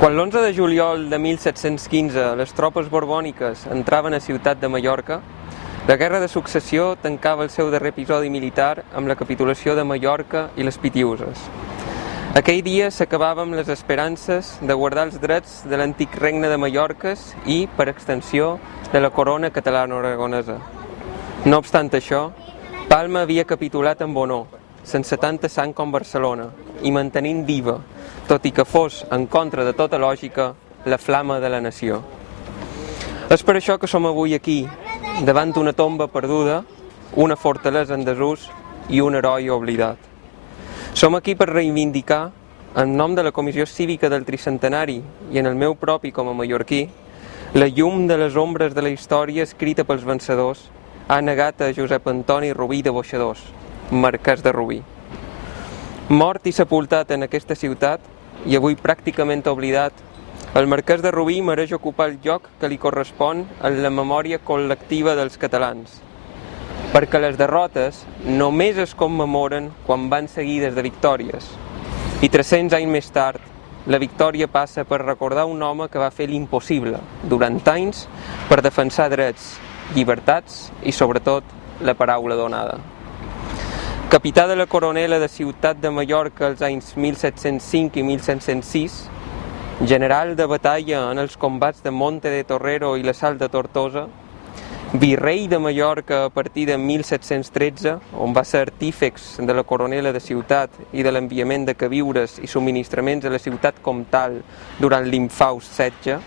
Quan l'11 de juliol de 1715 les tropes borbòniques entraven a Ciutat de Mallorca, la Guerra de Successió tancava el seu darrer episodi militar amb la capitulació de Mallorca i les Pitiüses. Aquell dia s'acabàvem les esperances de guardar els drets de l'antic regne de Mallorques i, per extensió, de la corona catalano-aragonesa. No obstant això, Palma havia capitulat amb honor, sense tanta sang com Barcelona, i mantenint viva, tot i que fos en contra de tota lògica, la flama de la nació. És per això que som avui aquí, davant d'una tomba perduda, una fortalesa en desús i un heroi oblidat. Som aquí per reivindicar, en nom de la Comissió Cívica del Tricentenari i en el meu propi com a mallorquí, la llum de les ombres de la història escrita pels vencedors ha negat a Josep Antoni Rubí de Boixadors, marquès de Rubí. Mort i sepultat en aquesta ciutat, i avui pràcticament oblidat, el marquès de Rubí mereix ocupar el lloc que li correspon en la memòria col·lectiva dels catalans, perquè les derrotes només es commemoren quan van seguides de victòries, i 300 anys més tard, la victòria passa per recordar un home que va fer l'impossible, durant anys, per defensar drets, llibertats i, sobretot, la paraula donada. Capità de la coronela de Ciutat de Mallorca als anys 1705 i 1706, general de batalla en els combats de Monte de Torrero i l'assalt de Tortosa, virrei de Mallorca a partir de 1713, on va ser artífex de la coronela de Ciutat i de l'enviament de queviures i subministraments a la ciutat comtal durant l'infaust setge,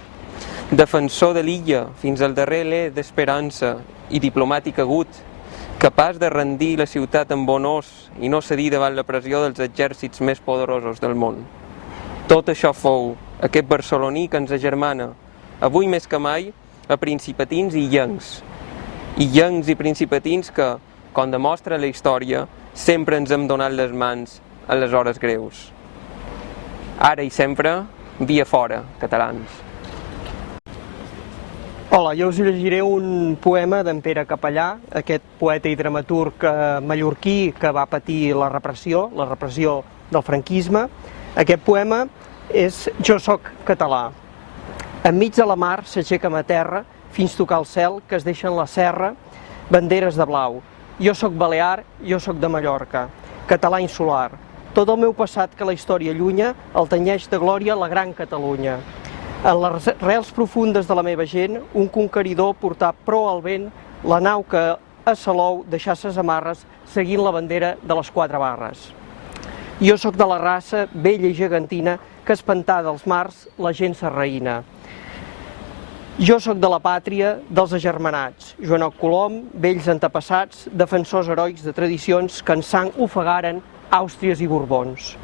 defensor de l'illa fins al darrer alè d'esperança i diplomàtic agut, capaç de rendir la ciutat amb honors i no cedir davant la pressió dels exèrcits més poderosos del món. Tot això fou aquest barceloní que ens agermana, avui més que mai, a principatins i llencs. I llencs i principatins que, com demostra la història, sempre ens hem donat les mans en les hores greus. Ara i sempre, via fora, catalans. Hola, jo us llegiré un poema d'en Pere Capellà, aquest poeta i dramaturg mallorquí que va patir la repressió del franquisme. Aquest poema és Jo soc català. Enmig de la mar s'aixeca ma terra, fins tocar el cel, que es deixen la serra, banderes de blau. Jo soc balear, jo soc de Mallorca, català insular. Tot el meu passat que la història allunya, el tenyeix de glòria la gran Catalunya. En les rels profundes de la meva gent, un conqueridor portà pro al vent la nau que a Salou deixà ses amarres seguint la bandera de les 4 barres. Jo soc de la raça vella i gegantina que espantada als mars la gent s'arraïna. Jo soc de la pàtria dels agermanats, Joanoc Colom, vells antepassats, defensors heroics de tradicions que en sang ofegaren Àustries i Borbons.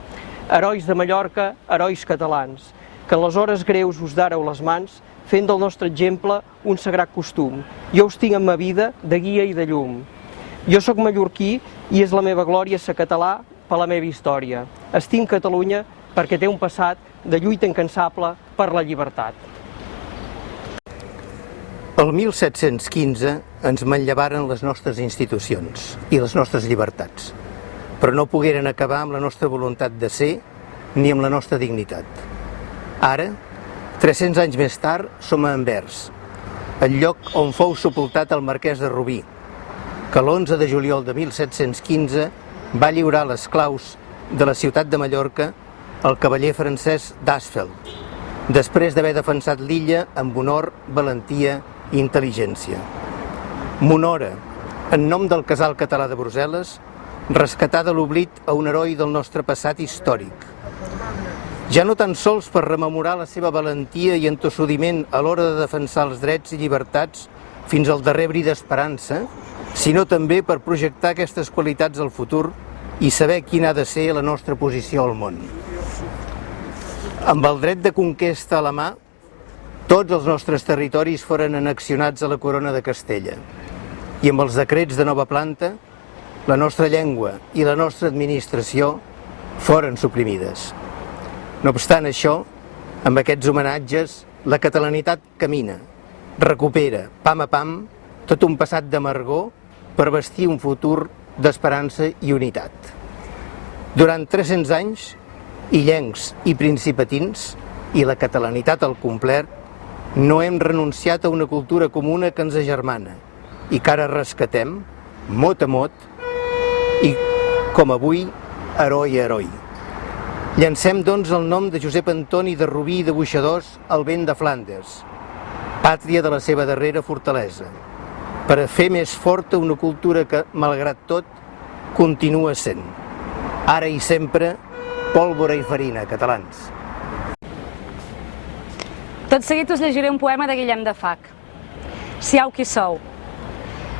Herois de Mallorca, herois catalans, que en les hores greus us dareu les mans, fent del nostre exemple un sagrat costum. Jo us tinc en ma vida de guia i de llum. Jo soc mallorquí i és la meva glòria ser català per la meva història. Estim Catalunya perquè té un passat de lluita incansable per la llibertat. El 1715 ens manllevaren les nostres institucions i les nostres llibertats, però no pogueren acabar amb la nostra voluntat de ser ni amb la nostra dignitat. Ara, 300 anys més tard, som a Anvers, el lloc on fou sepultat el marquès de Rubí, que l'11 de juliol de 1715 va lliurar les claus de la ciutat de Mallorca al cavaller francès d'Asfeld, després d'haver defensat l'illa amb honor, valentia i intel·ligència. M'honora, en nom del Casal Català de Brussel·les, rescatar de l'oblit a un heroi del nostre passat històric. Ja no tan sols per rememorar la seva valentia i entossudiment a l'hora de defensar els drets i llibertats fins al darrer bri d'esperança, sinó també per projectar aquestes qualitats al futur i saber quina ha de ser la nostra posició al món. Amb el dret de conquesta a la mà, tots els nostres territoris foren annexionats a la corona de Castella i amb els decrets de nova planta, la nostra llengua i la nostra administració foren suprimides. No obstant això, amb aquests homenatges, la catalanitat camina, recupera, pam a pam, tot un passat d'amargor per vestir un futur d'esperança i unitat. Durant 300 anys, illencs i principatins i la catalanitat al complet, no hem renunciat a una cultura comuna que ens agermana i que ara rescatem, mot a mot, i com avui, heroi a heroi. Llancem, doncs, el nom de Josep Antoni de Rubí i de Boixadors al vent de Flandes, pàtria de la seva darrera fortalesa, per a fer més forta una cultura que, malgrat tot, continua sent, ara i sempre, pólvora i farina, catalans. Tot seguit us llegiré un poema de Guillem de Fac. Siau qui sou.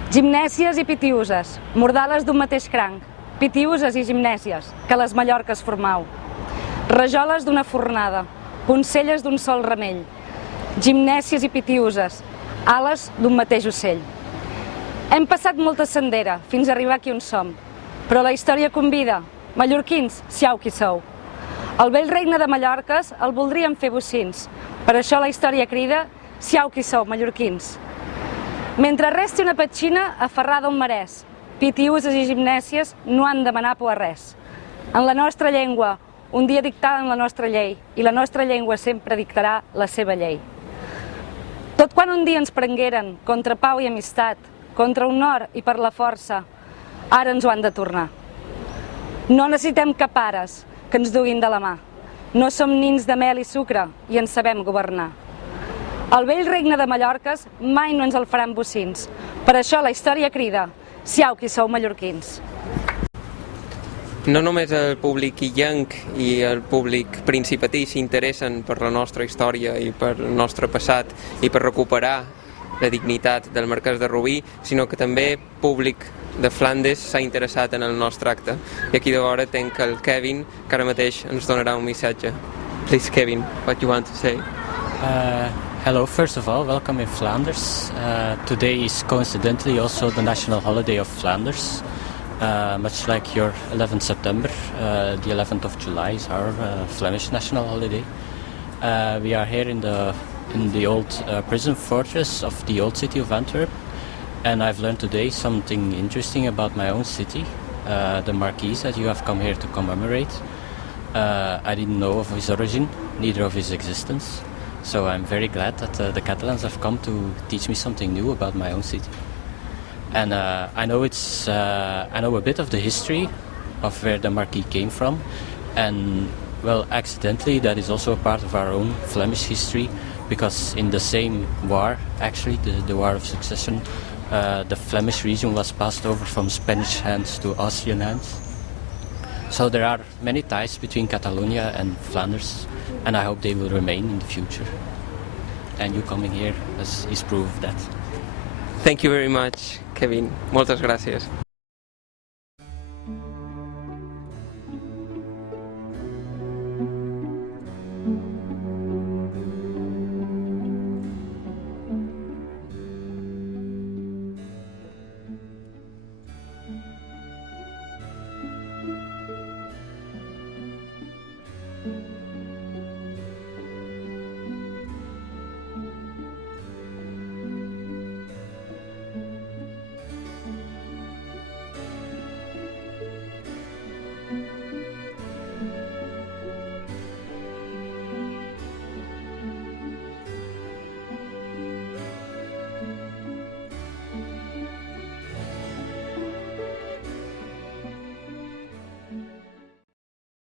Gimnèsies i pitiuses, mordales d'un mateix cranc, pitiuses i gimnèsies, que les Mallorques formau. Rajoles d'una fornada, poncelles d'un sol remell, gimnèsies i pitiuses, ales d'un mateix ocell. Hem passat molta sendera fins a arribar aquí on som, però la història convida, mallorquins, siau qui sou. El vell regne de Mallorques el voldríem fer bocins, per això la història crida, siau qui sou, mallorquins. Mentre resti una petxina aferrada a un marès, pitiuses i gimnèsies no han de manar por a res. En la nostra llengua, un dia dictaven la nostra llei, i la nostra llengua sempre dictarà la seva llei. Tot quan un dia ens prengueren contra pau i amistat, contra honor i per la força, ara ens ho han de tornar. No necessitem cap pares que ens duguin de la mà. No som nins de mel i sucre i ens sabem governar. El vell regne de Mallorques mai no ens el faran bocins. Per això la història crida, siau qui sou mallorquins. No només el públic illenc i el públic principatí s'interessen per la nostra història i per el nostre passat i per recuperar la dignitat del Marquès de Rubí, sinó que també públic de Flandes s'ha interessat en el nostre acte. I aquí de vora tenc el Kevin, que ara mateix ens donarà un missatge. Please, Kevin, what you want to say? Hello, first of all, welcome in Flanders. Today is coincidentally also the national holiday of Flanders. Much like your 11th September, the 11th of July is our Flemish national holiday. We are here in the old prison fortress of the old city of Antwerp, and I've learned today something interesting about my own city, the Marquise that you have come here to commemorate. I didn't know of his origin, neither of his existence, so I'm very glad that the Catalans have come to teach me something new about my own city. And I know a bit of the history of where the Marquis came from, and well, accidentally that is also a part of our own Flemish history, because in the same war, actually the War of Succession, the Flemish region was passed over from Spanish hands to Austrian hands. So there are many ties between Catalonia and Flanders, and I hope they will remain in the future. And you coming here is proof of that. Thank you very much, Kevin. Moltes gràcies.